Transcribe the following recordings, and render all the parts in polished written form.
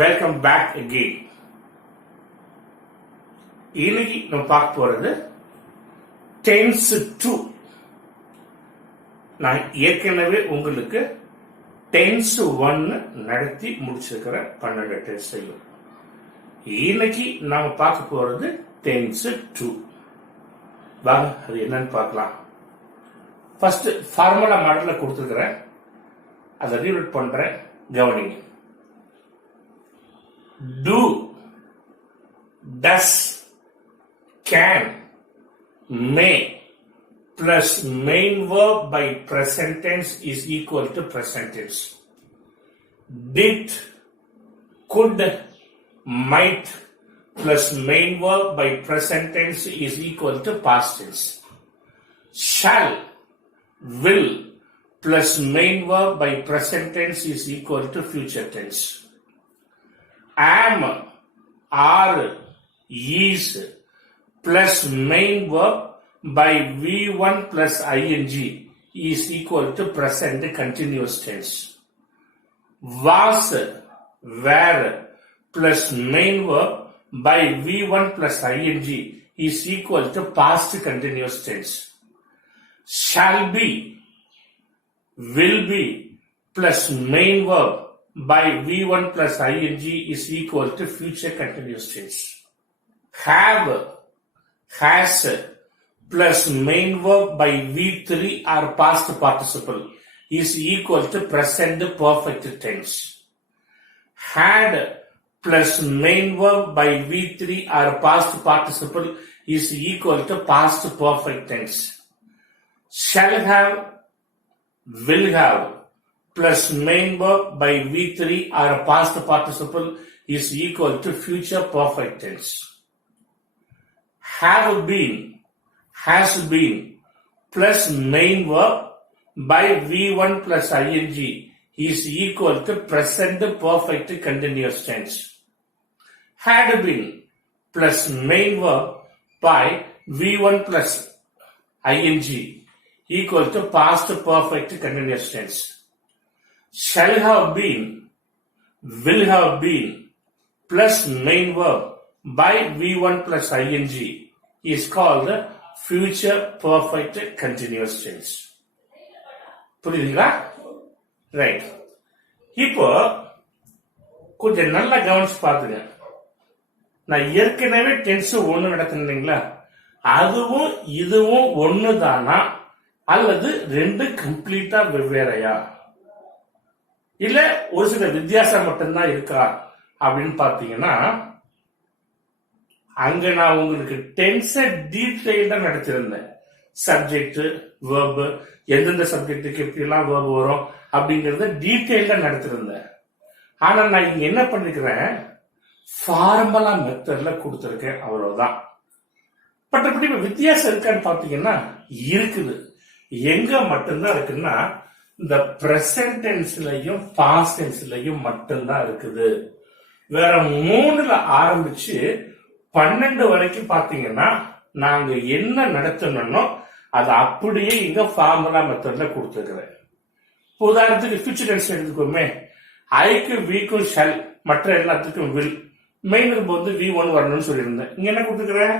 Welcome back again. இன்னைக்கு நம்ம பார்க்க போறது டென்ஸ் 2. நான் ஏற்கனவே உங்களுக்கு டென்ஸ் 1 நடத்தி முடிச்சிருக்கிற 12 டென்ஸையும் இன்னைக்கு நாம பார்க்க போறது டென்ஸ் 2. வாங்க அது என்னன்னு பார்க்கலாம். ஃபர்ஸ்ட் ஃபார்முலா மாடல்ல கொடுத்துருக்கிறேன், அதை ரீட் பண்றேன், கவனிங்க. Do, does, can, may plus main verb by present tense is equal to present tense. Did, could, might plus main verb by present tense is equal to past tense. Shall, will plus main verb by present tense is equal to future tense. Am, are, is plus main verb by V1 plus ing is equal to present continuous tense. Was, were plus main verb by V1 plus ing is equal to past continuous tense. Shall be, will be plus main verb by V1 plus ing is equal to future continuous tense. Have, has plus main verb by V3 or past participle is equal to present perfect tense. Had plus main verb by V3 or past participle is equal to past perfect tense. Shall have, will have plus main verb by V3 or past participle is equal to future perfect tense. Have been, has been plus main verb by V1 plus ing is equal to present perfect continuous tense. Had been plus main verb by V1 plus ing equal to past perfect continuous tense. Shall have been, will have been plus main verb by V1 plus ing is called future perfect continuous tense. புரியுதுங்களா? Right. இப்போ கொஞ்சம் நல்லா கவனிச்சு பாத்துங்க. நான் ஏற்கனவே tense 1 நடத்தினீங்களா, அதுவும் இதுவும் ஒண்ணு தானா அல்லது ரெண்டு கம்ப்ளீட்டா வெவ்வேறையா, இல்ல ஒரு சில வித்தியாசம் மட்டும்தான் இருக்கா அப்படின்னு பாத்தீங்கன்னா, அங்க நான் உங்களுக்கு டென்ஸ டீடைல்டா நடத்திருந்தேன். சப்ஜெக்ட், வெர்ப், எந்தெந்த சப்ஜெக்டுக்கு எப்படி எல்லாம் வெர்ப் வரும் அப்படிங்கறத டீடைல்டா நடத்திருந்தேன். ஆனா நான் இங்க என்ன பண்ணிருக்கிறேன், ஃபார்முலா மெத்தட்ல கொடுத்திருக்கேன், அவ்வளவுதான். பட் அப்படி வித்தியாசம் இருக்கான்னு பாத்தீங்கன்னா இருக்குது. எங்க மட்டும்தான் இருக்குன்னா இந்த பிரசன்ட் டென்ஸ்லயும் பாஸ்ட் டென்ஸ்லயும் மட்டும்தான் இருக்குது. வேற 3ல ஆரம்பிச்சு 12 வரைக்கும் பாத்தீங்கன்னா நாங்க என்ன நடத்தணும்னோ அது அப்படியே இங்க ஃபார்முலா மெத்தட்ல கொடுத்துருக்கிறேன். உதாரணத்துக்கு ஃபியூச்சர் டென்ஸ் எடுத்துக்கோமே, ஐக்கு விக்கும் ஷல், மற்ற எல்லாத்துக்கும் வில், மெயின் இருப்பு வந்து V1 வரணும்னு சொல்லியிருந்தேன். இங்க என்ன கொடுத்துக்கிறேன்,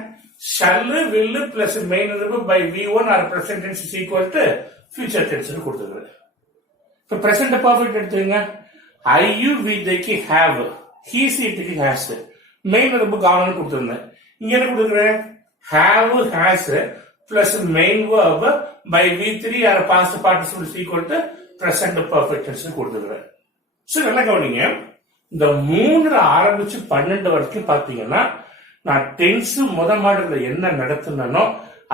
ஷல்லு வில்லு பிளஸ் மெயின் இருப்பு by V1 or present tense is equal to future tense கொடுத்துக்கிறேன். இப்ப பிரசன்ட் பர்ஃபெக்ட் எடுத்துங்க. ஐயு விதைக்கு ஹேவ், ஹீ சீட்டுக்கு ஹேஸ், மெயின் இருப்பு காமன் கொடுத்துருந்தேன். இங்க என்ன கொடுத்துக்கிறேன், have has plus main verb by V3 or past participle is equal to present perfect tense கொடுத்துக்கிறேன். சோ நல்லா கவனிங்க, இந்த 3ல ஆரம்பிச்சு 12 வரைக்கும் பாத்தீங்கன்னா நான் டென்ஸ் மாடல்ல என்ன நடத்தினோ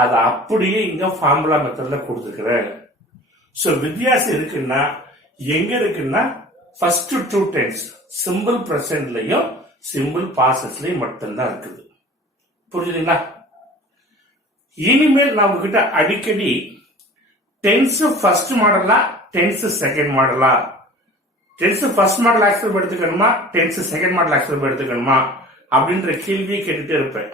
அதை அப்படியே இங்க ஃபார்முலா மெத்தட்ல கொடுத்துக்கிறேன். சோ வித்தியாசம் இருக்குன்னா எங்க இருக்குன்னா ஃபர்ஸ்ட் 2 டென்ஸ் சிம்பிள் பிரசன்ட்லயும் சிம்பிள் பாஸ்ட்லயும் மட்டும்தான் இருக்குது. புரியுதுங்களா? இனிமேல் நான் உங்ககிட்ட அடிக்கடி டென்ஸ் ஃபர்ஸ்ட் மாடலா டென்ஸ் செகண்ட் மாடலா, டென்ஸ் ஃபர்ஸ்ட் மாடல் ஆக்சுவல் எடுத்துக்கணுமா டென்ஸ் செகண்ட் மாடல் ஆக்சுவல் எடுத்துக்கணுமா அப்படின்ற கேள்வியை கேட்டுட்டே இருப்பேன்.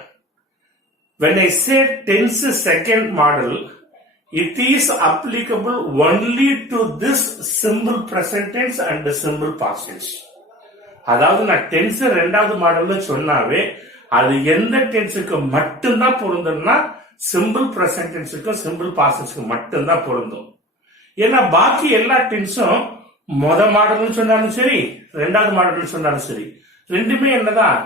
When I say tense second model, it is applicable only to this simple present tense and the simple past tense. அதாவது நான் டென்ஸ் ரெண்டாவது மாடல்ல சொன்னாவே அது எந்த டென்ஸுக்கு மட்டும்தான் பொருந்தும்னா சிம்பிள் பிரசன்ட் டென்ஸுக்கும் சிம்பிள் பாஸ்ட் டென்ஸுக்கும் மட்டும்தான் பொருந்தும். ஏன்னா பாக்கி எல்லா டென்ஸும் மாடல்னு சொன்னாலும் சரி ரெண்டாவது மாடல்னு சொன்னாலும் சரி ரெண்டுமே என்னதான்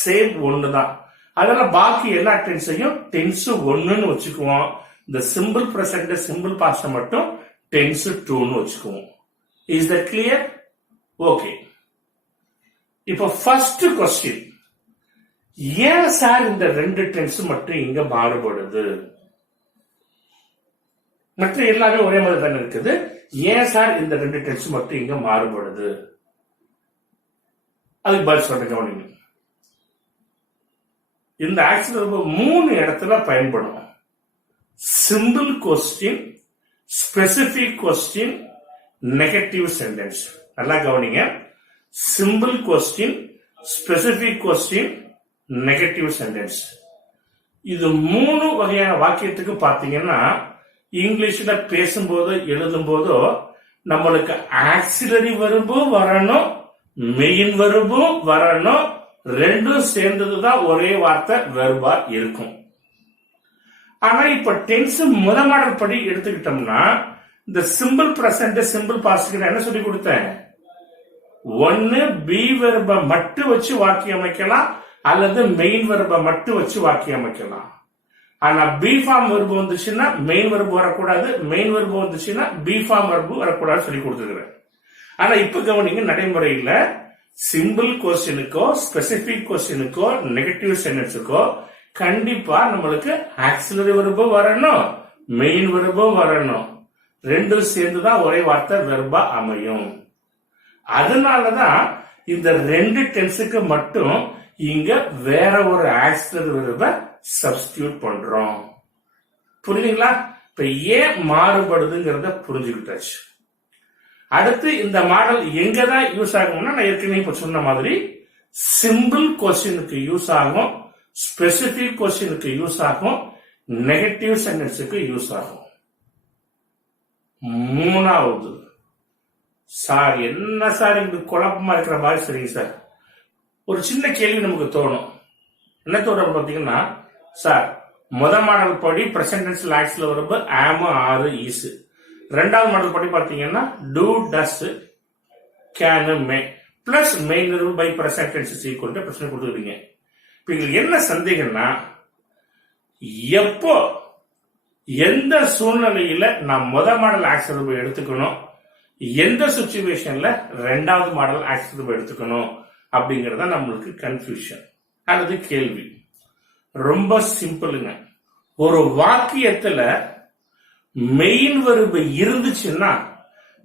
சேம் ஒண்ணுதான். அதனால பாக்கி எல்லா டென்ஸையும் டென்ஸ் ஒண்ணுன்னு வச்சுக்குவோம். இந்த சிம்பிள் பிரசன்ட் சிம்பிள் பாஸ்ட் மட்டும் டென்ஸ் 2ன்னு வச்சுக்குவோம். Is that clear? ஓகே. இப்போ ஃபர்ஸ்ட் கொஸ்டின், ஏன் சார் இந்த ரெண்டு டென்ஸ் மட்டும் இங்க மாறுபடுது? மற்ற எல்லாமே ஒரே மாதிரி தானே இருக்குது, ஏன் சார் இந்த ரெண்டு டென்ஸ் மட்டும் இங்க மாறுபடுது? அதுக்கு பதில் சொல்ற கவனிங்க. இந்த ஆக்சிலரி 3 இடத்துல பயன்படும். Simple question, specific question, negative sentence. நல்லா கவனிங்க. Simple question, specific question, negative sentence. இது 3 வகையான வாக்கியத்துக்கு பாத்தீங்கன்னா இங்கிலீஷ்ல பேசும்போது எழுதும் போதோ நம்மளுக்கு ஆக்சிலரி வெர்பும் வரணும், மெயின் வெர்பும் வரணும், ரெண்டும் சேர்ந்ததுதான் ஒரே வார்த்தை வெர்பா இருக்கும். ஆனா இப்ப டென்ஸ் மாடல் படி எடுத்துக்கிட்டோம்னா இந்த சிம்பிள் பிரசன்ட் சிம்பிள் பாஸ்ட் என்ன சொல்லி கொடுத்தேன்? ஒன்னு பி வெர்ப மட்டும் வச்சு வாக்கியம் அமைக்கலாம் அல்லது மெயின் வெர்ப மட்டும் வச்சு வாக்கியம் அமைக்கலாம். ஆனா பி ஃபார்ம் வெர்பு வந்துச்சுன்னா மெயின் வெர்பு வரக்கூடாது, மெயின் வெர்பு வந்துச்சுன்னா பி ஃபார்ம் வெர்பு வரக்கூடாது சொல்லி கொடுத்துருக்கிறேன். ஆனா இப்ப கவனிங்க, நடைமுறையில சிம்பிள் கொஸ்டினுக்கோ ஸ்பெசிபிக் கொஸ்டினுக்கோ நெகட்டிவ் சென்டென்ஸுக்கோ கண்டிப்பா நம்மளுக்கு ஆக்சிலரி வெர்பும் வரணும், மெயின் வெர்பும் வரணும், ரெண்டும் சேர்ந்துதான் ஒரே வார்த்தை வெர்பா அமையும். அதனாலதான் இந்த ரெண்டு டென்ஸுக்கு மட்டும் இங்க வேற ஒரு ஆக்சிலரி வெர்பை சப்ஸ்டிடியூட் பண்றோம். புரியுதுங்களா? இப்ப ஏன் மாறுபடுதுங்கிறத புரிஞ்சுக்கிட்டாச்சு. அடுத்து இந்த மாடல் எங்கதான் யூஸ் ஆகும்னா நான் ஏற்கனவே இப்ப சொன்ன மாதிரி சிம்பிள் கொஸ்டினுக்கு யூஸ் ஆகும், ஸ்பெசிபிக் கொஸ்டினுக்கு யூஸ் ஆகும், நெகட்டிவ் சென்டென்ஸுக்கு யூஸ் ஆகும். மூணாவது, சார் என்ன சார் இங்க குழப்பமா இருக்கிற மாதிரி? சரிங்க சார், ஒரு சின்ன கேள்வி நமக்கு தோணும். என்ன தோணும் பாத்தீங்கன்னா, சார் மாடல் படி present tense auxiliary verb am, are, is. ரெண்டாவது மாடல் படி பாத்தீங்கன்னா do, does, can, may plus main verb by present tense equal to பிரச்சனை கொடுத்துருக்கீங்க. இப்ப எங்களுக்கு என்ன சந்தேகம்னா, எப்போ எந்த சூழ்நிலையில நான் மாடல் ஆக்சிலரி வெர்பு எடுத்துக்கணும், எந்த சிச்சுவேஷன்ல ரெண்டாவது மாடல் ஆக்சிலரி வெர்பு எடுத்துக்கணும் அப்படிங்கறத நம்மளுக்கு கன்ஃபியூஷன் அல்லது கேள்வி. ரொம்ப சிம்பிளுங்க. ஒரு வாக்கியத்துல மெயின் வெர்பு இருந்துச்சுன்னா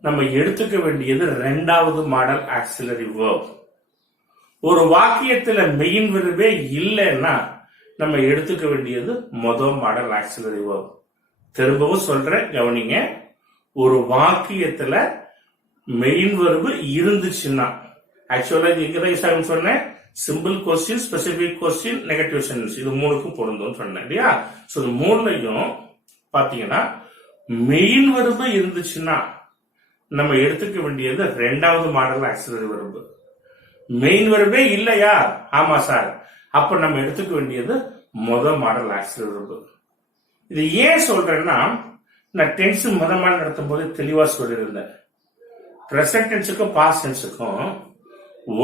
நம்ம எடுத்துக்க வேண்டியது ரெண்டாவது மாடல் ஆக்சிலரி வெர்ப். ஒரு வாக்கியத்துல மெயின் வெர்பே இல்லைன்னா நம்ம எடுத்துக்க வேண்டியது மாடல் ஆக்சிலரி வெர்ப். திரும்பவும் சொல்றேன், கவனிங்க. ஒரு வாக்கியத்துல மெயின் வெர்பு இருந்துச்சுன்னா, ஆக்சுவலா இது எங்கதான் யூஸ் ஆகும் சொன்னேன், simple question, specific question, negative sentence, இது 3க்கும் பொருந்தும் சொன்னேன் இல்லையா? சோ இது 3லையும் பாத்தீங்கன்னா மெயின் வெர்பு இருந்துச்சுன்னா நம்ம எடுத்துக்க வேண்டியது ரெண்டாவது மாடல் ஆக்சிலரி வெர்பு. மெயின் வெர்பே இல்லையா? ஆமா சார், அப்ப நம்ம எடுத்துக்க வேண்டியது மாடல் ஆக்சிலரி வெர்பு. இது ஏன் சொல்றேன்னா, நான் டென்ஸ் மாடல் நடத்தும் போது தெளிவா சொல்லியிருந்தேன். பிரசன்ட் டென்ஸுக்கும் பாஸ்ட் டென்ஸுக்கும்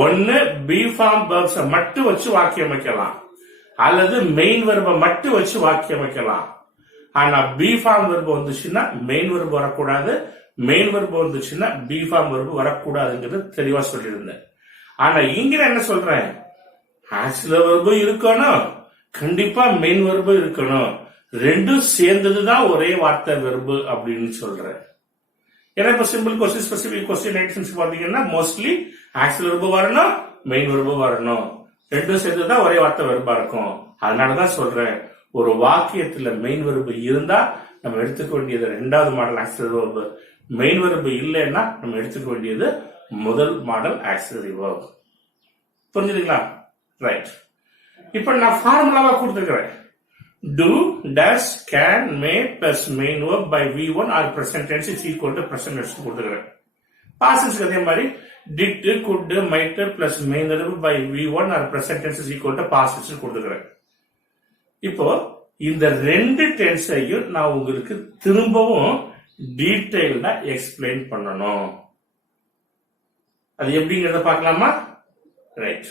ஒன்னு பி ஃபார்ம் வெர்ப்ஸ் மட்டும் வச்சு வாக்கியம் அமைக்கலாம் அல்லது மெயின் வெர்பை மட்டும் வச்சு வாக்கியம் அமைக்கலாம். ஆனா பி ஃபார்ம் வெர்பு வந்துச்சுன்னா மெயின் வெர்பு வரக்கூடாது, மெயின் வெர்பு வந்துச்சுன்னா பி ஃபார்ம் வெர்பு வரக்கூடாதுங்கிறது தெளிவா சொல்லியிருந்தேன். ஆனா இங்க என்ன சொல்றேன், ஆக்சிலரி வெர்பு இருக்கணும், கண்டிப்பா மெயின் வெர்பு இருக்கணும், ரெண்டும் சேர்ந்ததுதான் ஒரே வார்த்தை வெர்பு அப்படின்னு சொல்றேன். ஏன்னா இப்ப simple question, specific question, negative பாத்தீங்கன்னா மோஸ்ட்லி ஆக்சிலரி வெர்பு வரணும், மெயின் வெர்பு வரணும், ரெண்டும் சேர்ந்துதான் ஒரே வார்த்தை வெர்பா இருக்கும். அதனாலதான் சொல்றேன், ஒரு வாக்கியத்துல மெயின் வெர்பு இருந்தா நம்ம எடுத்துக்க வேண்டியது ரெண்டாவது model auxiliary verb, main verb இல்லைன்னா நம்ம எடுத்துக்க வேண்டியது முதல் மாடல் ஆக்சிலரி வெர்ப். புரிஞ்சுதுங்களா? ரைட். இப்ப நான் ஃபார்முலாவா கொடுத்துருக்கிறேன். Do, does, can, may plus main verb by V1 or present tense is equal to present tense கொடுத்துக்கிறேன். பாஸ்ட் டென்ஸ்க்கு அதே மாதிரி did, could, might plus main verb by V1 or present tense is equal to past tense கொடுத்துக்கிறேன். இப்போ இந்த ரெண்டு டென்ஸையும் நான் உங்களுக்கு திரும்பவும் டீடைல்டா எக்ஸ்பிளைன் பண்ணணும். அது எப்படிங்கறத பார்க்கலாமா? ரைட்.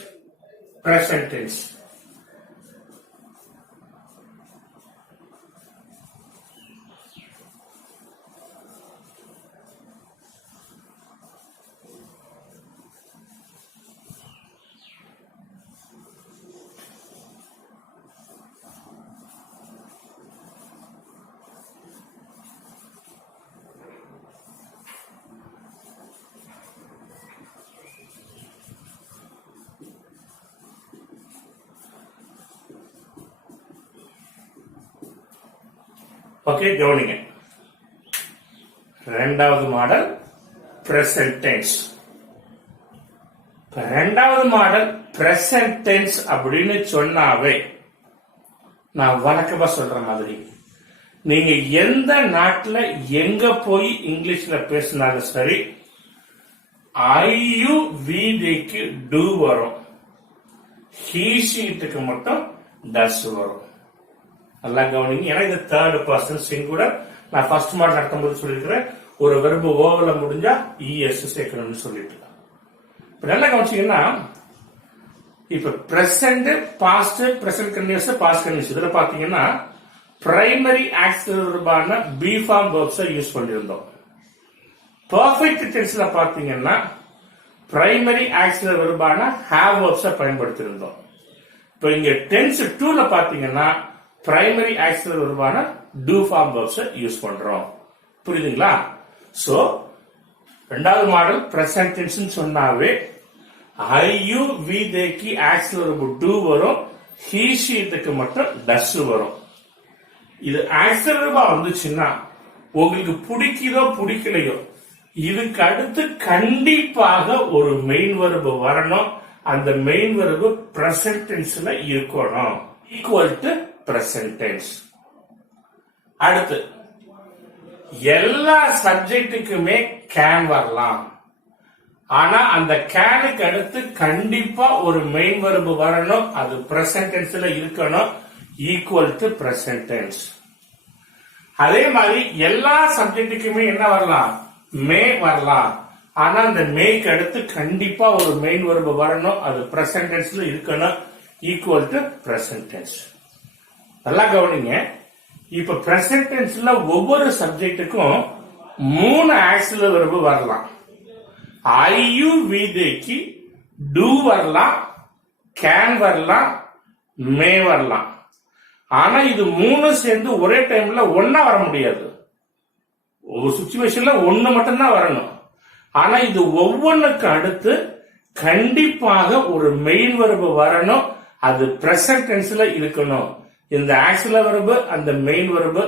Present tense. ஓகே, கவனிங்க. ரெண்டாவது மாடல் பிரசன்ட் டென்ஸ். ரெண்டாவது மாடல் பிரசன்ட் டென்ஸ் அப்படின்னு சொன்னாவே நான் வழக்கமா சொல்ற மாதிரி, நீங்க எந்த நாட்டுல எங்க போய் இங்கிலீஷ்ல பேசினாலும் சரி, ஐயு வீதிக்கு டூ வரும், ஹீ ஷீட்டுக்கு மட்டும் டஸ் வரும். நல்லா கவனிங்க. ஏன்னா இது தேர்ட் பர்சன் சிங்குலர். நான் ஃபர்ஸ்ட் மாடல் நடத்தும் போது சொல்லிருக்கிறேன், ஒரு வெர்பு ஓவல முடிஞ்சா இஎஸ் சேர்க்கணும்னு சொல்லிட்டு. இப்ப நல்லா கவனிச்சீங்கன்னா, இப்ப present, past, present continuous, past continuous இதுல பாத்தீங்கன்னா பிரைமரி ஆக்சிலரி வெர்பான பி ஃபார்ம் வெர்ப்ஸ் யூஸ் பண்ணிருந்தோம். பெர்ஃபெக்ட் டென்ஸ்ல பாத்தீங்கன்னா பிரைமரி ஆக்சிலரி வெர்பான ஹேவ் வெர்ப்ஸ் பயன்படுத்தி இருந்தோம். இப்ப இங்க டென்ஸ் 2ல பாத்தீங்கன்னா பிரைமரி ஆக்சிலரி வெர்பான டூ ஃபார்ம் வெர்ப்ஸ் யூஸ் பண்றோம். புரியுதுங்களா? சோ ரெண்டாவது மாடல் பிரசன்ட் டென்ஸ் சொன்னாவே ஐ யூ வி தேக்கு ஆக்சிலரி வெர்ப் டூ வரும், ஹீ ஷீட்டுக்கு மட்டும் டஸ் வரும். இது ஆக்சிலரி வெர்பா வந்துச்சுன்னா உங்களுக்கு பிடிக்குதோ பிடிக்கலையோ, இதுக்கு அடுத்து கண்டிப்பாக ஒரு மெயின் வெர்ப் வரணும். அந்த மெயின் வெர்ப் பிரசன்ட் டென்ஸ்ல இருக்கணும், ஈக்குவல் டு பிரசன்ட் டென்ஸ். அடுத்து எல்லா சப்ஜெக்டுக்குமே கேன் வரலாம். ஆனா அந்த கேனுக்கு அடுத்து கண்டிப்பா ஒரு மெயின் வெர்ப் வரணும், அது பிரசன்ட் டென்ஸ்ல இருக்கணும், ஈக்குவல் டு பிரசன்ட் டென்ஸ். அதே மாதிரி எல்லா சப்ஜெக்டுக்குமே என்ன வரலாம்? மே வரலாம். ஆனா அந்த மேக்கு அடுத்து கண்டிப்பா ஒரு மெயின் வெர்ப் வரணும், அது பிரசன்ட் டென்ஸ்ல இருக்கணும், ஈக்குவல் டு பிரசன்ட் டென்ஸ். நல்லா கவனிங்க. இப்ப பிரசன்ட் டென்ஸ்ல ஒவ்வொரு சப்ஜெக்டுக்கும் 3 ஆக்சிலரி வெர்ப் வரலாம். ஐ யூ வி தேக்கு டூ வரலாம், கேன் வரலாம், மே வரலாம். ஆனா இது 3 சேர்ந்து ஒரே டைம்ல ஒன்னா வர முடியாது. ஒரு சிச்சுவேஷன்ல ஒன்னு மட்டும்தான் வரணும். ஆனா இது ஒவ்வொன்றுக்கு அடுத்து கண்டிப்பாக ஒரு மெயின் வெர்ப் வரணும், அது பிரசன்ட் டென்ஸ்ல இருக்கணும். இந்த ஆக்சிலரி வெர்ப், அந்த மெயின் வெர்ப்,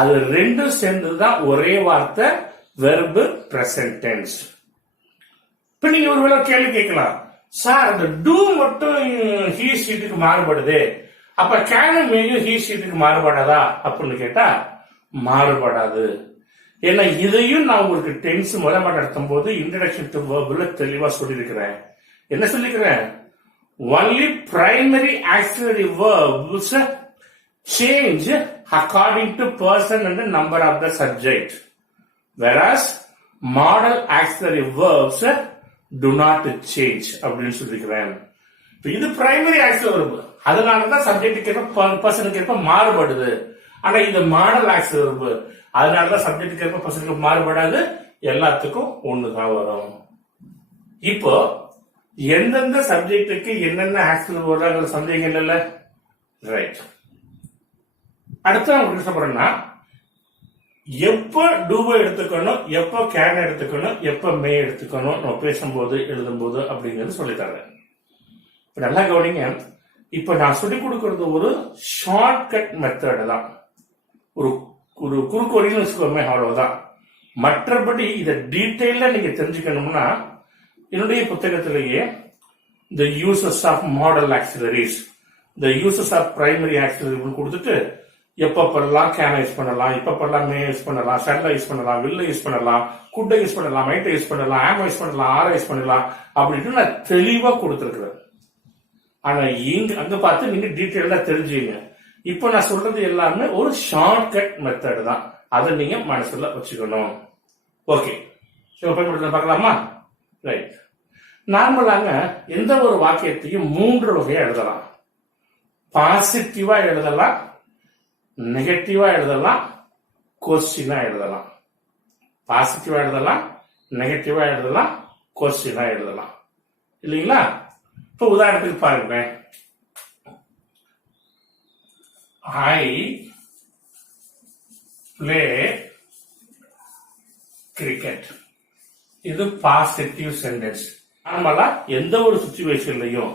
அது ரெண்டும் சேர்ந்துதான் ஒரே வார்த்தை வெர்ப் பிரசன்ட் டென்ஸ். இப்ப நீங்க ஒருவேளை கேள்வி கேட்கலாம், சார் அந்த டூ மட்டும் ஹீ ஷீட்டுக்கு மாறுபடுது, அப்ப கேனும் மேயும் ஹீ ஷீட்டுக்கு மாறுபடாதா அப்படின்னு கேட்டா மாறுபடாது. ஏன்னா இதையும் நான் உங்களுக்கு டென்ஸ் முதல்ல நடத்தும் போது இன்ட்ரோடக்ஷன் டு வெர்ப்ல தெளிவா சொல்லியிருக்கிறேன். என்ன சொல்லிக்கிறேன்? Only primary auxiliary verbs change according to person and the number of the subject, whereas model auxiliary verbs do not change அப்படின்னு சொல்லிக்கிறேன். இது பிரைமரி ஆக்சிலரி வெர்ப், அதனாலதான் சப்ஜெக்டுக்கு ஏற்ப பர்சனுக்கு ஏற்ப மாறுபடுது. ஆனா இது மாடல் ஆக்சிலரி வெர்ப், அதனாலதான் சப்ஜெக்டுக்கு ஏற்ப பர்சனுக்கு மாறுபடாது, எல்லாத்துக்கும் ஒண்ணுதான் வரும். இப்போ எந்தெந்த சப்ஜெக்டுக்கு என்னென்ன ஆக்சிலரி வெர்ப் சந்தேகம் இல்லைல்ல? ரைட். அடுத்து நான் சொல்றேன்னா, எப்ப டூவை எடுத்துக்கணும், எப்ப கேன் எடுத்துக்கணும், எப்ப மே எடுத்துக்கணும், நம்ம பேசும்போது எழுதும்போது அப்படிங்கிறது சொல்லித்தரேன். நல்லா கவனிங்க. இப்ப நான் சொல்லிக் கொடுக்கறது ஒரு ஷார்ட்கட் மெத்தட் தான், ஒரு ஒரு குறுக்கு வழின்னு வச்சுக்கோமே, அவ்வளவுதான். மற்றபடி இதை டீட்டெயிலா நீங்க தெரிஞ்சுக்கணும்னா என்னுடைய புத்தகத்திலேயே the uses of model auxiliaries, the uses of primary auxiliary கொடுத்துட்டு எப்பப்பெல்லாம் கேனை யூஸ் பண்ணலாம், எப்பப்பெல்லாம் மே யூஸ் பண்ணலாம், ஷெல்ல யூஸ் பண்ணலாம், வில்ல யூஸ் பண்ணலாம், குட்டை யூஸ் பண்ணலாம், மைட்டை யூஸ் பண்ணலாம், ஆம யூஸ் பண்ணலாம், ஆர யூஸ் பண்ணலாம் அப்படின்னு நான் தெளிவா கொடுத்துருக்கிறேன். ஆனா அங்க பார்த்து நீங்க டீட்டெயிலா தெரிஞ்சுங்க. இப்போ நான் சொல்றது எல்லாமே ஒரு ஷார்ட் கட் மெத்தட் தான், அதை நீங்க மனசுல வச்சுக்கணும். ஓகே, பயன்படுத்த பார்க்கலாமா? ரைட். நார்மலாங்க எந்த ஒரு வாக்கியத்தையும் 3 வகையா எழுதலாம். பாசிட்டிவா எழுதலாம், நெகட்டிவா எழுதலாம், கொஸ்டினா எழுதலாம். பாசிட்டிவா எழுதலாம், நெகட்டிவா எழுதலாம், கொஸ்டினா எழுதலாம், இல்லைங்களா? இப்ப உதாரணத்துக்கு பாருங்க, ஐ பிளே கிரிக்கெட். இது பாசிட்டிவ் சென்டென்ஸ். நார்மலா எந்த ஒரு சிச்சுவேஷன்லயும்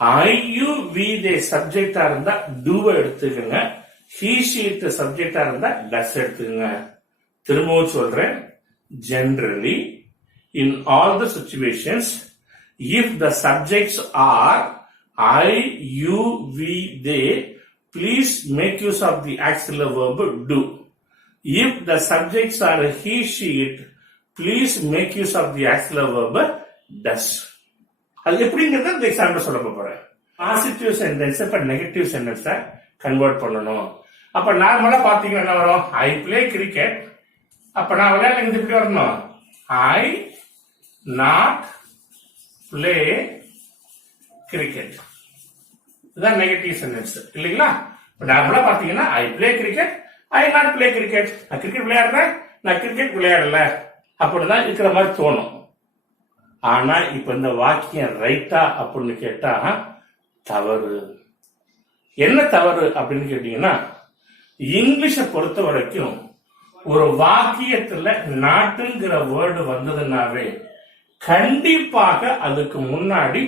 ஐ யூ வி தே சப்ஜெக்டா இருந்தா டூவை எடுத்துக்கங்க, he she சப்ஜெக்டா இருந்தா டஸ் எடுத்துக்கங்க. திரும்பவும் சொல்றேன், generally in all the situations if the subjects are I, you, we, they, please make use of the auxiliary verb do. If the subjects are he, she, it, please make use of the auxiliary verb does. அது எப்படிங்கிறத இந்த example சொல்ல போறேன். Positive sentence இப்ப negative sentence convert பண்ணணும். அப்ப நார்மலா பாத்தீங்கன்னா என்ன வரும்? I play cricket. அப்ப நான் விளையாடுறது எப்படி வரணும்? I not play cricket. இதுதான் நெகட்டிவ் சென்டென்ஸ், இல்லைங்களா? நார்மலா பாத்தீங்கன்னா I play cricket, I not play cricket. நான் கிரிக்கெட் விளையாடுறேன், நான் கிரிக்கெட் விளையாடல, அப்படிதான் இருக்கிற மாதிரி தோணும். ஆனா இப்ப இந்த வாக்கியம் ரைட்டா அப்படின்னு கேட்டா தவறு. என்ன தவறு அப்படின்னு கேட்டீங்கன்னா, இங்கிலீஷை பொறுத்த வரைக்கும் ஒரு வாக்கியத்துல நாட்டுங்கிற வேர்டு வந்ததுன்னாவே கண்டிப்பாக அதுக்கு முன்னாடி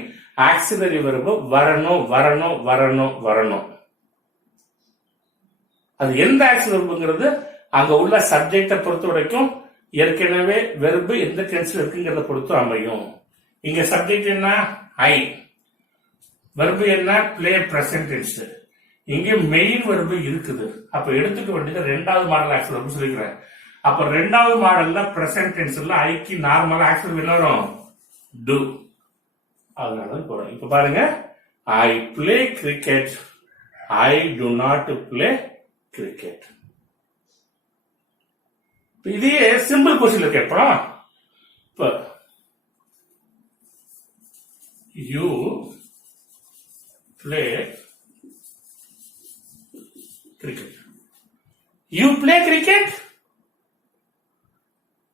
ஆக்சிலரி வெர்பு வரணும் வரணும் வரணும் வரணும். அது எந்த ஆக்சிலரி வெர்புங்கிறது அங்க உள்ள சப்ஜெக்டை பொறுத்த வரைக்கும் ஏற்கனவே வெர்பு எந்த டென்ஸ்ல இருக்குங்கிறத பொறுத்து அமையும். இங்க சப்ஜெக்ட் என்ன? ஐ. வெர்பு என்ன? Play present tense. இங்க மெயின் வெர்பு இருக்குது. அப்ப எடுத்துக்க வேண்டியது 2வது மாடல் ஆக்சிலரி வெர்பு சொல்லிக்கிறேன். அப்ப 2வது மாடல்ல பிரசன்ட் டென்ஸ்ல ஐக்கு நார்மலா ஆக்சிலரி என்ன வரும்? டு. அதனால போறோம். இப்ப பாருங்க, I play cricket, I to not play cricket. இதே சிம்பிள் கொஸ்டின்ல கேட்போம். இப்ப you play cricket, you play cricket.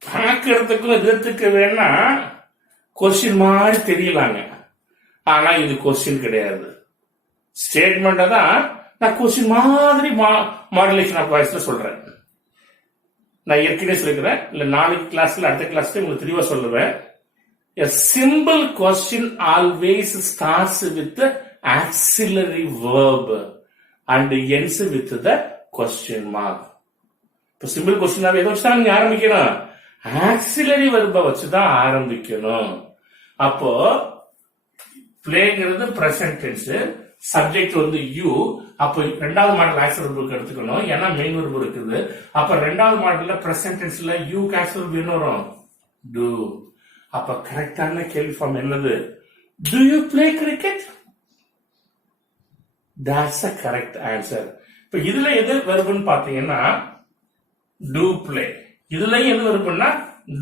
பார்க்கறதுக்கும் எதிர்த்துக்கு வேணா கொஸ்டின் மாதிரி தெரியலாங்க, ஆனா இது கொஸ்டின் கிடையாது, ஸ்டேட்மெண்ட் தான். நான் கொஸ்டின் மாதிரி மாடுலேஷன் ஆஃப் வாய்ஸ்ல சொல்றேன். நான் ஏற்கனவே சொல்லிக்கிறேன், இல்ல நாளைக்கு கிளாஸ்ல அடுத்த கிளாஸ்ல உங்களுக்கு தெளிவா சொல்லுவேன். A simple question always starts with the auxiliary verb and ends with the question mark. இப்போ சிம்பிள் கொஸ்டின் எதை வச்சுதான் நீங்க ஆரம்பிக்கணும்? ஆக்சிலரி வெர்பை வச்சுதான் ஆரம்பிக்கணும். அப்போ பிளேங்கிறது பிரசன்ட் டென்ஸ், சப்ஜெக்ட் வந்து யூ. அப்போ 2வது மாடல் ஆக்சிலரி வெர்புக்கு எடுத்துக்கணும், ஏன்னா மெயின் வெர்பு இருக்குது. அப்ப 2வது மாடல்ல பிரசன்ட் டென்ஸ்ல யூ ஆக்சிலரி வெர்பு என்ன வரும்? டு. அப்ப கரெக்டான கேள்வி ஃபார்ம் என்னது? To you play cricket? That's a correct answer. இப்ப இதுல எது வெர்புன்னு பாத்தீங்கன்னா டு பிளே. இதுலயும் எது வெர்புன்னா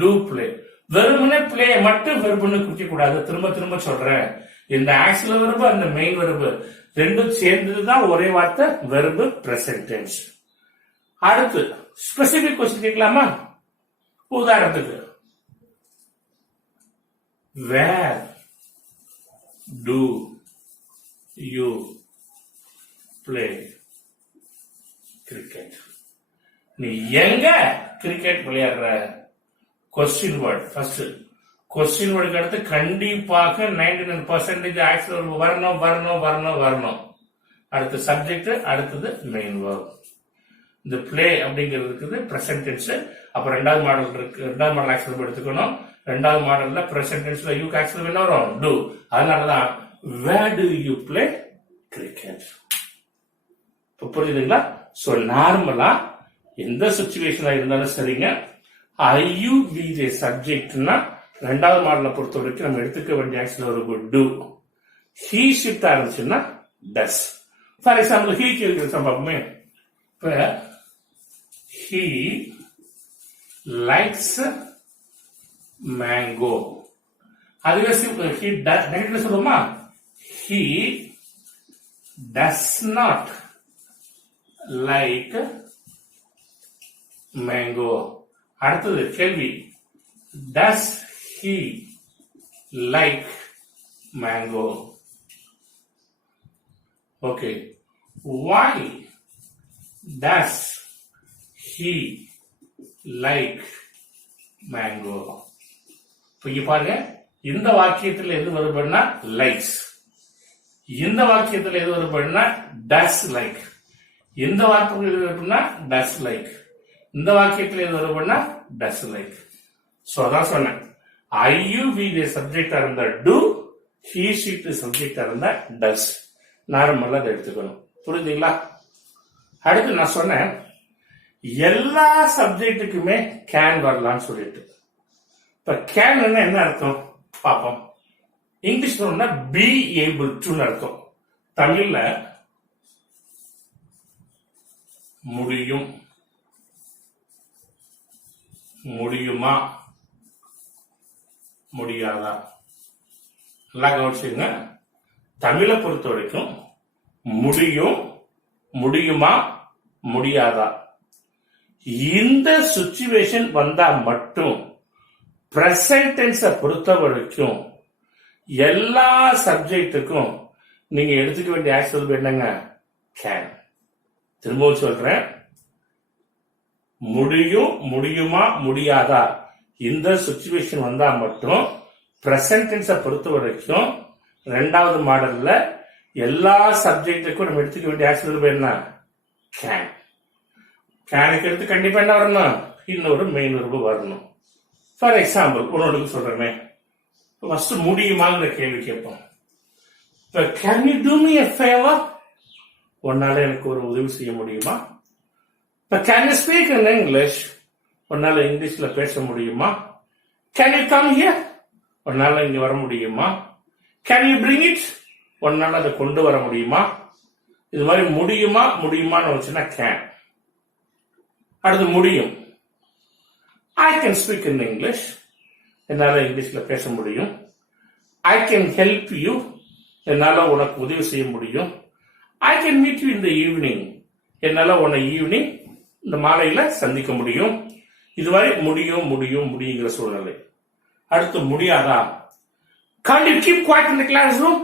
டு பிளே. வெறுமனே பிளே மட்டும் வெர்புன்னு குறிக்க கூடாது. திரும்ப திரும்ப சொல்றேன், இந்த ஆக்சிலரி வெர்பு அந்த மெயின் வெர்பு ரெண்டும் சேர்ந்ததுதான் ஒரே வார்த்தை வெர்பு பிரசன்ட் டென்ஸ். அடுத்து ஸ்பெசிபிக் கொஸ்டின் கேட்கலாமா? உதாரணத்துக்கு, where do you play cricket? நீ எங்க கிரிக்கெட் விளையாடுற? Question word. ஃபர்ஸ்ட் கொஸ்டின் வேர்டுக்கு அடுத்து கண்டிப்பாக 99% ஆக்சிலரி வரணும் வரணும் வரணும் வரணும். அடுத்து சப்ஜெக்ட், அடுத்தது மெயின் வேர்ப். இந்த பிளே அப்படிங்கிறது பிரசன்ட் டென்ஸ். அப்ப 2வது மாடல் இருக்கு, 2வது மாடல் ஆக்சிலரி எடுத்துக்கணும். 2வது மாடல்ல பிரசன்ட் டென்ஸ்ல யூ ஆக்சிலரி என்ன வரும்? டு. அதனாலதான் where do you play cricket? புரியுதுங்களா? சோ நார்மலா எந்த சுச்சுவேஷனா இருந்தாலும் சரிங்க, ஐயு வி சப்ஜெக்ட்னா ரெண்டாவது மாடலை பொறுத்த வரைக்கும் நம்ம எடுத்துக்க வேண்டிய ஆக்சுவல் ஒரு டூ. ஹீ ஷிஃப்டா இருந்துச்சுன்னா டஸ். ஃபார் எக்ஸாம்பிள் ஹீக்கு இருக்கிற பார்ப்போமே. இப்ப ஹீ லைக்ஸ் மேங்கோ, அதுவே ஹீ நெகட்டிவ் சொல்லுமா, he does not like mango. அடுத்தது கேள்வி, does he like mango? Okay, why does he like mango? இங்க பாருங்க, இந்த வாக்கியத்தில் எது வருதுன்னா லைக்ஸ், இந்த வாக்கியத்தில் எது வருதுன்னா டஸ் லைக், இந்த வாக்கியத்தில் எது வருதுன்னா டஸ் லைக், இந்த வாக்கியத்தில் எது வருதுன்னா டஸ் லைக். சோ அதான் சொன்னேன், ஐயு வி சப்ஜெக்டா இருந்தா டு, ஹீ ஷிட் சப்ஜெக்டா இருந்தா டஸ். நார்மலா அதை எடுத்துக்கணும். புரிஞ்சுங்களா? அடுத்து நான் சொன்னேன் எல்லா சப்ஜெக்டுக்குமே கேன் வரலாம்னு சொல்லிட்டு. இப்ப கேன் என்ன அர்த்தம் பாப்போம். இங்கிலீஷ் சொன்னா பி ஏபிள் டு அர்த்தம். தமிழ்ல முடியும், முடியுமா, முடியாதா? நல்லா கவனிச்சுங்க. தமிழை பொறுத்த வரைக்கும் முடியும், முடியுமா, முடியாதா, இந்த சிச்சுவேஷன் வந்தா மட்டும் பிரசன்ட் டென்ஸை பொறுத்த வரைக்கும் எல்லா சப்ஜெக்டுக்கும் நீங்க எடுத்துக்க வேண்டிய ஆக்சுவல் என்னங்க, கேன். திரும்பவும் சொல்றேன், முடியும், முடியுமா, முடியாதா, இந்த சிச்சுவேஷன் வந்தா மட்டும் பிரசன்ட் டென்ஸை பொறுத்த வரைக்கும் ரெண்டாவது மாடல்ல எல்லா சப்ஜெக்டுக்கும் நம்ம எடுத்துக்க வேண்டிய ஆக்சுவல் என்ன, கேன். கேனுக்கு எடுத்து கண்டிப்பா என்ன வரணும், இன்னொரு மெயின் வெர்பு வரணும். ஃபார் எக்ஸாம்பிள் உன்னோட சொல்றேன், ஃபர்ஸ்ட் முடியுமாங்கிற கேள்வி கேட்போம். இப்ப can you do me a favour, உன்னால எனக்கு ஒரு உதவி செய்ய முடியுமா? இப்ப can you speak in English, உன்னால இங்கிலீஷ்ல பேச முடியுமா? கேன் யூ கம் ஹியர், உன்னால இங்க வர முடியுமா? கேன் யூ பிரிங் இட், உன்னால அதை கொண்டு வர முடியுமா? இது மாதிரி முடியுமா, முடியுமான்னு வச்சுன்னா கேன். அடுத்து முடியும், I can speak in English, என்னால இங்கிலீஷ்ல பேச முடியும். ஐ கேன் ஹெல்ப் யூ, என்னால உனக்கு உதவி செய்ய முடியும். I can meet you in the evening, என்னால உன்னை ஈவினிங் இந்த மாலையில சந்திக்க முடியும். இது மாதிரி முடியும், முடியும், முடியுங்கிற சூழ்நிலை. அடுத்து முடியாதா, can't you keep quiet in the classroom,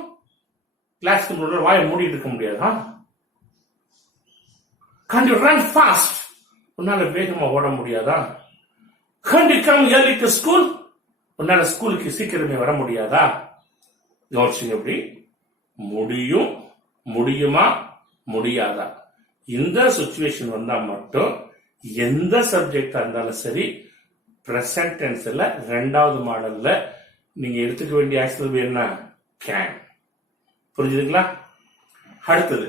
class ரூம்ல வாயை மூடிட்டு இருக்க முடியாதா? can't you run fast, உன்னால வேகமா ஓட முடியாதா? can't you come early to school, உன்னால ஸ்கூலுக்கு சீக்கிரமே வர முடியாதா? யோசிச்சுங்க. எப்படி முடியும், முடியுமா, முடியாதா, இந்த சிச்சுவேஷன் வந்தா மட்டும் எந்த சப்ஜெக்டா இருந்தாலும் சரி பிரசன்ட் டென்ஸ்ல ரெண்டாவது மாடல்ல நீங்க எடுத்துக்க வேண்டிய ஆக்சுவல் என்ன, கேன். புரிஞ்சுதுங்களா? அடுத்தது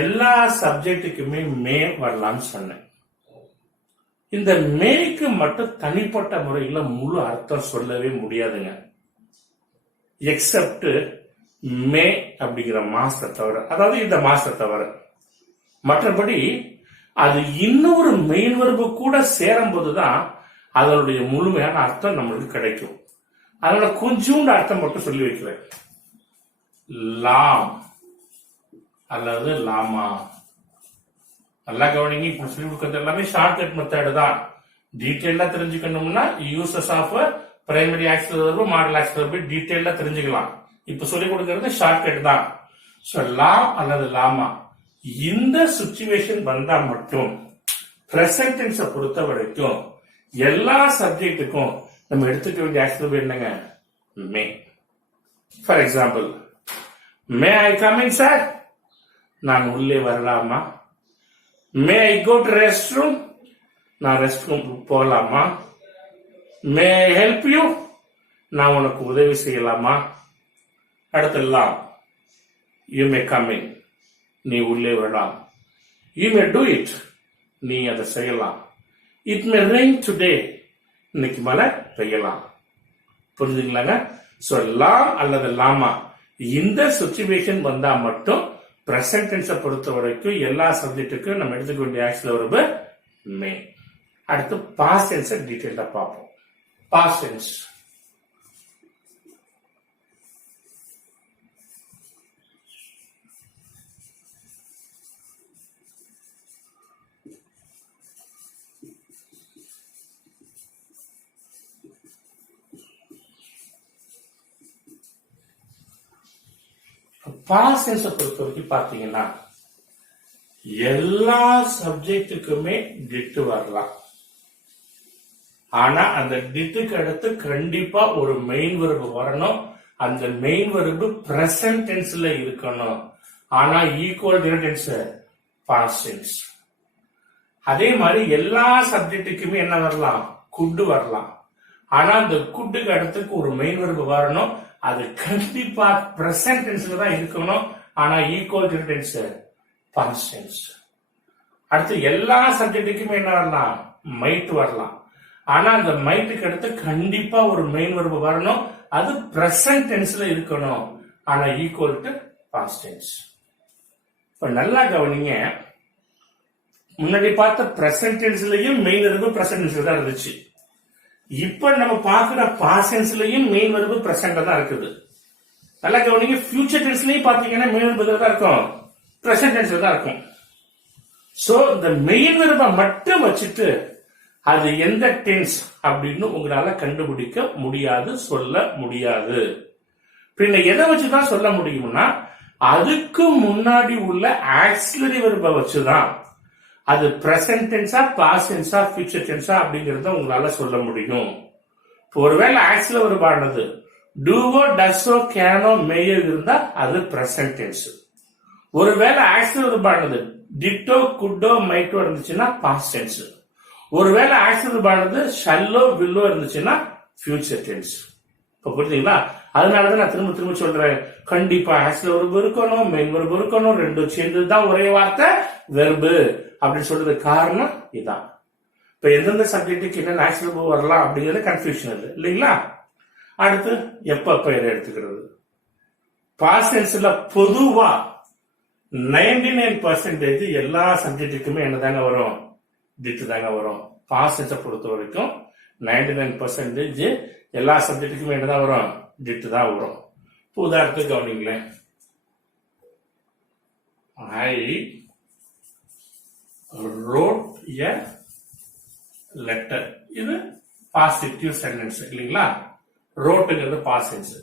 எல்லா சப்ஜெக்டுக்குமே மே வரலாம்னு சொன்னேன். இந்த மேக்கு மட்டும் தனிப்பட்ட முறையில் முழு அர்த்தம் சொல்லவே முடியாதுங்க. எக்ஸப்ட் மே அப்படிங்கிற மாசத்தை தவிர, அதாவது இந்த மாசத்தை தவிர மற்றபடி அது இன்னொரு மெயின் வெர்பு கூட சேரும் போதுதான் அதனுடைய முழுமையான அர்த்தம் நம்மளுக்கு கிடைக்கும். அதனால கொஞ்சோண்டு அர்த்தம் மட்டும் சொல்லி வைக்கிறேன். லாம் அல்லது லாமா. நல்லா கவனிங்க, இப்ப சொல்லி கொடுக்கறது எல்லாமே ஷார்ட்கட் மெத்தட் தான். டீட்டெயிலா தெரிஞ்சுக்கணும்னா uses of primary auxiliary verb, modal auxiliary verb டீட்டெயிலா தெரிஞ்சுக்கலாம். இப்ப சொல்லி கொடுக்கறது ஷார்ட்கட் தான். சோ லாம் அல்லது லாமா, இந்த சிச்சுவேஷன் வந்தா மட்டும் பிரசன்ட் டென்ஸை பொறுத்த வரைக்கும் எல்லா சப்ஜெக்டுக்கும் நம்ம எடுத்துக்க வேண்டிய ஆக்சிலரி என்னங்க, may. For example, may I come in sir, நான் உள்ளே வரலாமா? May I go to rest room, நான் ரெஸ்ட் ரூம் போகலாமா? மே ஐ ஹெல்ப் யூ, நான் உனக்கு உதவி செய்யலாமா? அடுத்தெல்லாம் யூ மே கம் இன், நீ உள்ளே வரலாம். யூ மே டூ இட், நீ அதை செய்யலாம். இட் மே ரெயின் டுடே, இன்னைக்கு மழை பெய்யலாம். புரிஞ்சுங்களாங்க? சோ லாம் அல்லது லாமா இந்த சிச்சுவேஷன் வந்தா மட்டும் பிரசன்ட் டென்ஸை பொறுத்த வரைக்கும் எல்லா சப்ஜெக்ட்டுக்கும் நம்ம எடுத்துக்க வேண்டிய ஆக்சுவல் வெர்பு மே. அடுத்து பாஸ்ட் டென்ஸை டீடைலா பார்ப்போம். பாஸ்ட் டென்ஸ் பாஸ்ட் டென்ஸை பொறுத்த வரைக்கும் பாத்தீங்கன்னா எல்லா சப்ஜெக்டுக்குமே டிட் வரலாம். ஆனா அந்த டிட்டுக்கு அடுத்து கண்டிப்பா ஒரு மெயின் வெர்பு வரணும். அந்த மெயின் வெர்பு பிரசன்ட் டென்ஸ்ல இருக்கணும். ஆனா ஈக்குவல் டென்ஸ் பாஸ்ட் டென்ஸ். அதே மாதிரி எல்லா சப்ஜெக்டுக்குமே என்ன வரலாம், குட் வரலாம். ஆனா அந்த குட்டுக்கு அடுத்துக்கு ஒரு மெயின் வெர்பு வரணும். அது கண்டிப்பா பிரசன்ட் டென்ஸ்ல தான் இருக்கணும். ஆனா ஈக்குவல் டென்ஸ் பாஸ்ட் டென்ஸ். அடுத்து எல்லா சப்ஜெக்டுக்குமே என்ன வரலாம், மைட் வரலாம். ஆனா அந்த மைட்டுக்கு அடுத்து கண்டிப்பா ஒரு மெயின் வெர்பு வரணும். அது பிரசன்ட் டென்ஸ்ல இருக்கணும். ஆனா ஈக்குவல் டு பாஸ்ட் டென்ஸ். இப்ப நல்லா கவனிங்க, முன்னாடி பார்த்த பிரசன்ட் டென்ஸ்லயும் மெயின் வெர்பு பிரசன்ட் டென்ஸ்ல தான் இருந்துச்சு. இப்ப நம்ம பாக்குற பாஸ்ட் டென்ஸ்லயும் மெயின் வெர்பு பிரசன்ட்ல தான் இருக்குது. நல்லா கவனிங்க, ஃபியூச்சர் டென்ஸ்லயும் பாத்தீங்கன்னா மெயின் வெர்பு தான் இருக்கும், பிரசன்ட் டென்ஸ்ல தான் இருக்கும். சோ இந்த மெயின் வெர்பை மட்டும் வச்சுட்டு அது எந்த டென்ஸ் அப்படின்னு உங்களால கண்டுபிடிக்க முடியாது, சொல்ல முடியாது. பின்ன எதை வச்சுதான் சொல்ல முடியும்னா அதுக்கு முன்னாடி உள்ள ஆக்சிலரி வெர்பை வச்சுதான் அது பிரசன்ட் டென்ஸா பாஸ்ட் டென்ஸா ஃபியூச்சர் டென்ஸா அப்படிங்கறத உங்களால சொல்ல முடியும். ஒருவேளை ஆக்சிலரி வெர்ப் ஆனது டூவோ டஸ்ஸோ கேனோ மேயோ இருந்தா அது பிரசன்ட் டென்ஸ். ஒருவேளை ஆக்சிலரி வெர்ப் ஆனது டிட்டோ குட்டோ மைட்டோ இருந்துச்சுன்னா பாஸ்ட் டென்ஸ். ஒருவேளை ஆக்சிலரி வெர்ப் ஆனது ஷல்லோ வில்லோ இருந்துச்சுன்னா ஃபியூச்சர் டென்ஸ். இப்ப புரியுதுங்களா? அதனாலதான் நான் திரும்ப திரும்ப சொல்றேன், கண்டிப்பா ஆக்சிலரி வெர்ப் இருக்கணும், மெயின் வெர்ப் இருக்கணும், ரெண்டும் சேர்ந்துதான் ஒரே வார்த்தை வெர்பு அப்படின்னு சொல்றது காரணம் இதான். இப்ப எந்தெந்த சப்ஜெக்டுக்கு என்னென்ன ஆக்சிலரி வெர்ப் வரலாம் அப்படிங்கிறது கன்ஃபியூஷன் இல்லை இல்லைங்களா? அடுத்து எப்ப எதை எடுத்துக்கிறது? பாஸ்ட் டென்ஸ்ல பொதுவா 99% எல்லா சப்ஜெக்டுக்குமே என்னதாங்க வரும், டிட் தாங்க வரும். பாஸ்ட் டென்ஸை பொறுத்த வரைக்கும் 99% எல்லா சப்ஜெக்டுக்குமே என்னதான் வரும், டிட் தான் வரும். உதாரணத்துக்கு கவனிங்களேன், ஐ wrote a letter. இது பாசிட்டிவ் சென்டென்ஸ் இல்லைங்களா? ரோட்டுங்கிறது பாஸ்ட் டென்ஸ்.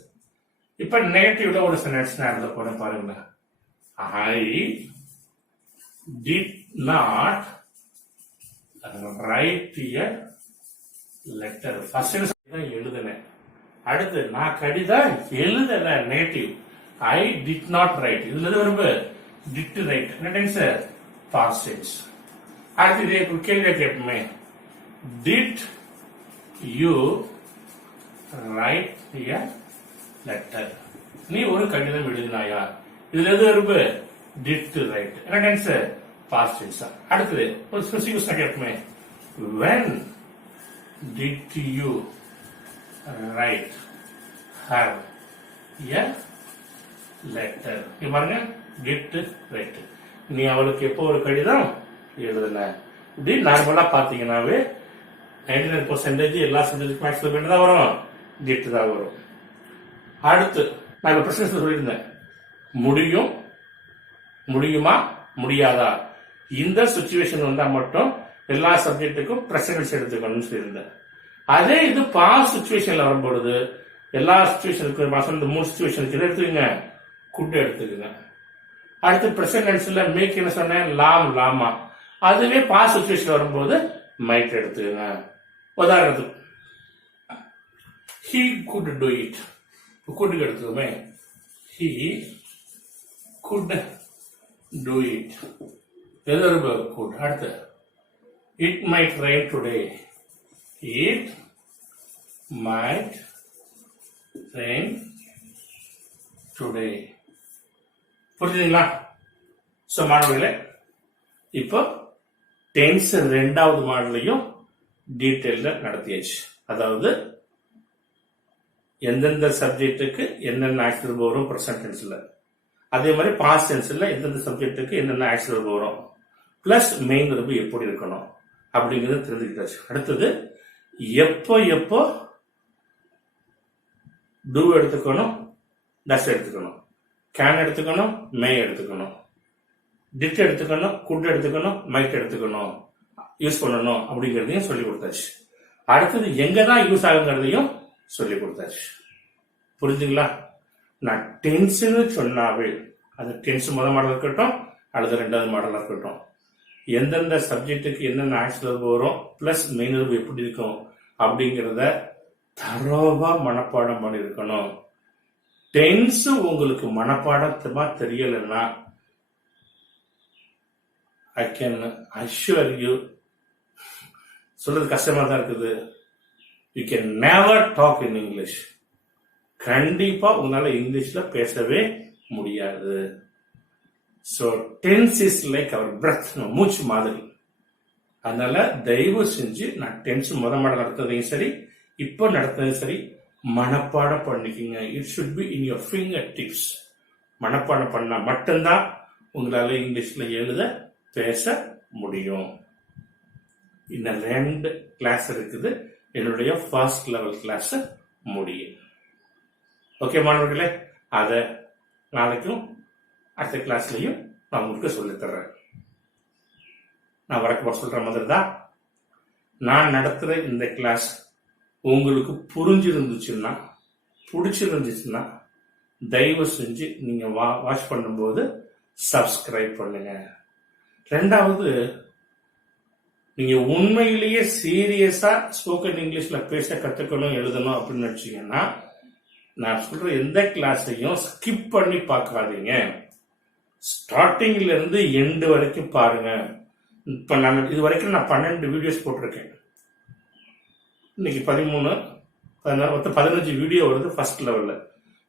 இப்ப நெகட்டிவ்ல ஒரு சென்டென்ஸ் நான் எழுத போறேன் பாருங்க. I did not write a letter. First sentence தான் எழுதுனேன். அடுத்து நான் கடிதம் எழுதல, negative. I did not write. இதுல வரும்பு did write. என்ன டென்ஸ்? Past tense. அடுத்து இதே கேள்வி கேட்போமே, did you write a letter? நீ ஒரு கடிதம் எழுதினாயா? இதுல எது வரும்பு? did write. என்ன டென்ஸ்? Past tense. அடுத்தது ஒரு ஸ்பெசிஃபிக் கேட்போமே, when did you write her a letter? இங்க பாருங்க, did write. நீ அவளுக்கு எப்போ ஒரு கடிதம் எழுதுன? இப்படி நார்மலா பாத்தீங்கன்னாவே 99% எல்லா சப்ஜெக்ட் மேக்ஸிமம் தான் வரும், டிட் தான் வரும். அடுத்து நான் இப்ப பிரச்சனை சொல்லியிருந்தேன், முடியும், முடியுமா, முடியாதா, இந்த சிச்சுவேஷன் வந்தா மட்டும் எல்லா சப்ஜெக்டுக்கும் பிரசன்ட் எடுத்துக்கணும்னு சொல்லியிருந்தேன். அதே இது பாஸ்ட் சிச்சுவேஷன்ல வரும்பொழுது எல்லா சிச்சுவேஷனுக்கும் இந்த 3 சிச்சுவேஷனுக்கு எடுத்துக்கங்க, குட் எடுத்துக்கங்க. அடுத்து பிரசன்ட் டென்ஸ்ல மேக் என்ன சொன்னேன், லாம் லாமா. அதுவே பாஸ்ட் சிச்சுவேஷன் வரும்போது மைட் எடுத்துக்கங்க. உதாரணத்துக்கு he could do it. could எடுத்துக்கோமே, he could do it. எது வருது? could. அடுத்து it might rain today. it might rain today. புரிஞ்சுங்களா? சோ மாணவர்களே, இப்போ டென்ஸ் ரெண்டாவது மாடலையும் டீட்டெயில்ல நடத்தியாச்சு. அதாவது எந்தெந்த சப்ஜெக்டுக்கு என்னென்ன ஆக்சிலரி வரும் பிரசன்ட் டென்ஸ்ல, அதே மாதிரி பாஸ்ட் டென்ஸ்ல எந்தெந்த சப்ஜெக்டுக்கு என்னென்ன ஆக்சிலரி வரும், பிளஸ் மெயின் வெர்பு எப்படி இருக்கணும் அப்படிங்கறது தெரிஞ்சுக்கிட்டாச்சு. அடுத்தது எப்போ எப்போ டூ எடுத்துக்கணும், டஸ் எடுத்துக்கணும், கேன் எடுத்துக்கணும், மே எடுத்துக்கணும், டிட் எடுத்துக்கணும், குட் எடுத்துக்கணும், மைட் எடுத்துக்கணும், யூஸ் பண்ணணும் அப்படிங்கறதையும் சொல்லி கொடுத்தாச்சு. அடுத்தது எங்கதான் யூஸ் ஆகுங்கிறதையும் சொல்லி கொடுத்தாச்சு. புரிஞ்சுங்களா? நான் டென்ஸ்னு சொன்னாவே அது டென்ஸ் முதல் மாடல் இருக்கட்டும் அல்லது ரெண்டாவது மாடலா இருக்கட்டும், எந்தெந்த சப்ஜெக்டுக்கு என்னென்ன ஆக்சிலரி வரும் பிளஸ் மெயின் வெர்பு எப்படி இருக்கும் அப்படிங்கிறத தரோவா மனப்பாடம் பண்ணிருக்கணும். டென்ஸ் உங்களுக்கு மனப்பாடமா தெரியலன்னா ஐ கேன் அஷ்யூர் யூ, சொல்றது கஷ்டமா தான் இருக்குது, you can never talk in English. கண்டிப்பா உங்களால இங்கிலீஷ்ல பேசவே முடியாது. So tense is like our breath, மூச்சு மாதிரி. அதனால தயவு செஞ்சு நான் டென்ஸ் முதல் மாடல் நடத்துறதையும் சரி இப்போ நடத்துறதையும் சரி மனப்பாடம் பண்ணிக்கோங்க. It should be in your finger tips. மனப்பாடம் பண்ணா மட்டும்தான் உங்களால இங்கிலீஷ்ல எழுத பேச முடியும். இன்னும் 2 கிளாஸ் இருக்குது, என்னுடைய ஃபர்ஸ்ட் லெவல் கிளாஸ் முடியும். ஓகே மாணவர்களே, அத நாளைக்கும் அடுத்த கிளாஸ்லயும் நான் உங்களுக்கு சொல்லித்தர்றேன். நான் வழக்கமா சொல்ற மாதிரி தான் நான் நடத்துற இந்த கிளாஸ் உங்களுக்கு புரிஞ்சிருந்துச்சுன்னா, பிடிச்சிருந்துச்சுன்னா தயவு செஞ்சு நீங்க வாட்ச் பண்ணும்போது சப்ஸ்கிரைப் பண்ணுங்க. ரெண்டாவது, நீங்க உண்மையிலேயே சீரியஸா ஸ்போக்கன் இங்கிலீஷ்ல பேச கத்துக்கணும், எழுதணும் அப்படின்னு நினைச்சீங்கன்னா நான் சொல்ற எந்த கிளாஸையும் ஸ்கிப் பண்ணி பார்க்காதீங்க. ஸ்டார்டிங்ல இருந்து எண்டு வரைக்கும் பாருங்க. இப்ப நான் இது வரைக்கும் நான் 12 வீடியோஸ் போட்டிருக்கேன். இன்னைக்கு 13, 16, 15 வீடியோ வருது ஃபர்ஸ்ட் லெவல்ல.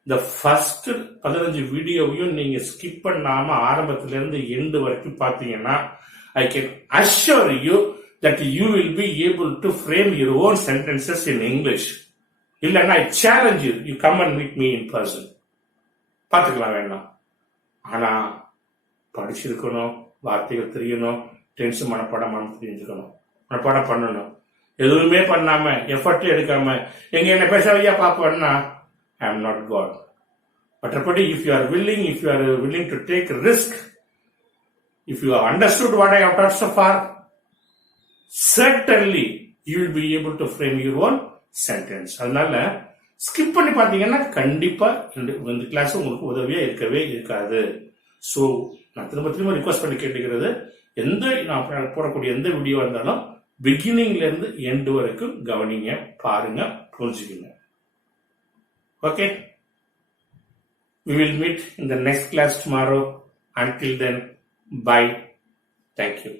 இந்த ஃபர்ஸ்ட் 15 வீடியோவையும் நீங்க ஸ்கிப் பண்ணாம ஆரம்பத்துல இருந்து எண்டு வரைக்கும் பாத்தீங்கன்னா I can assure you that you will be able to frame your own sentences in English. இல்லன்னா I challenge you, you come and meet me in person. பாத்துக்கலாம் வேண்டாம். ஆனா படிச்சிருக்கணும், வார்த்தைகள் தெரியணும், டென்ஸ் மனப்பாடம் தெரிஞ்சுக்கணும், மனப்பாடம் பண்ணணும். எதுவுமே பண்ணாம எஃபர்ட் எடுக்காம எங்க என்ன பேச வையா பாப்பா, I am not God. மற்றபடி if you are willing to take risk, if you have understood what I have taught so far, certainly you will be able to frame your own sentence. அதனால skip பண்ணி பாத்தீங்கன்னா கண்டிப்பா இந்த class உங்களுக்கு உதவியா இருக்கவே இருக்காது. சோ நான் திரும்ப ரிக்வஸ்ட் பண்ணி கேட்டுக்கிறது, நான் போடக்கூடிய எந்த வீடியோ இருந்தாலும் பிகினிங்ல இருந்து எண்டு வரைக்கும் கவனிங்க, பாருங்க, புரிஞ்சுக்குங்க. Okay, we will meet in the next class tomorrow. Until then, bye. Thank you.